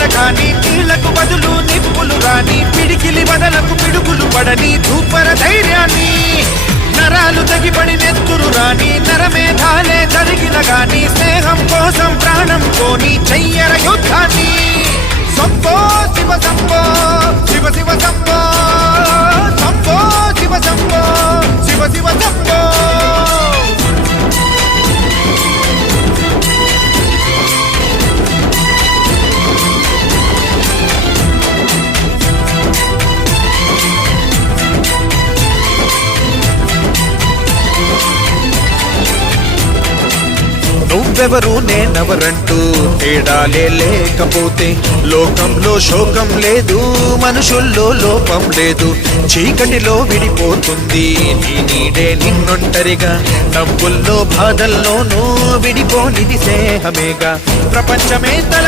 వాన కాని నీళ్లకు బదులు నిప్పులు రాని పిడికిలి బదలకు పిడుగులు పడని ధూపర ధైర్యాన్ని నరాలు తెగిపడి నెత్తురు రాని నరమేధాలే జరిగిన గాని స్నేహం కోసం ప్రాణం కోని చెయ్యర యుద్ధాన్ని సంభో శివ సంభో శివ శివ సంభో సంభో శివ సంభో శివ శివ సంభో నువ్వెవరు నేనెవరంటూ తేడాలే లేకపోతే లోకంలో శోకం లేదు మనుషుల్లో లోపం లేదు చీకటిలో విడిపోతుంది నీ నీడే నిన్నొంటరిగా నవ్వుల్లో బాధల్లోనూ విడిపోనిది స్నేహమేగా ప్రపంచమే తల